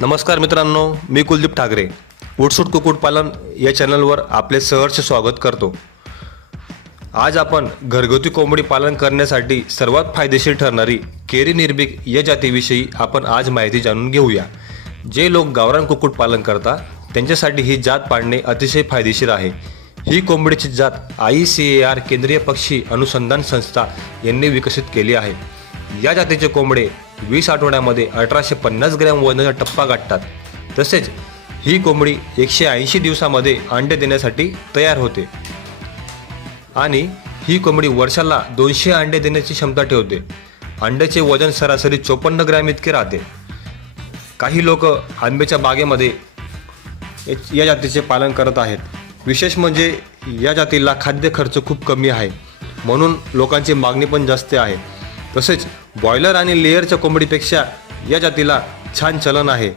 नमस्कार मित्रांनो मी कुलदीप ठाकरे. उठसूट कुक्कुटपालन या चॅनलवर आपले सहर्ष स्वागत करतो. आज आपण घरगुती कोंबडी पालन करण्यासाठी सर्वात फायदेशीर ठरणारी केरी निर्भीक या जातीविषयी आपण आज माहिती जाणून घेऊया. जे लोक गावरान कुक्कुटपालन करतात त्यांच्यासाठी ही जात पाळणे अतिशय फायदेशीर आहे. ही कोंबडीची जात आय सी ए आर केंद्रीय पक्षी अनुसंधान संस्था यांनी विकसित केली आहे. या जातीचे कोंबडे वीस आठवड्यामध्ये अठराशे पन्नास ग्रॅम वजनाचा टप्पा गाठतात. तसेच ही कोंबडी एकशे ऐंशी दिवसामध्ये अंडे देण्यासाठी तयार होते. आणि ही कोंबडी वर्षाला दोनशे अंडे देण्याची क्षमता ठेवते. अंड्याचे वजन सरासरी चोपन्न ग्रॅम इतके राहते. काही लोक आंब्याच्या बागेमध्ये या- जातीचे पालन करत आहेत. विशेष म्हणजे या जातीला खाद्य खर्च खूप कमी आहे. म्हणून लोकांची मागणी पण जास्त आहे. तसेच बॉयलर आणि लेअरच्या कोंबडीपेक्षा या जातीला छान चलन आहे.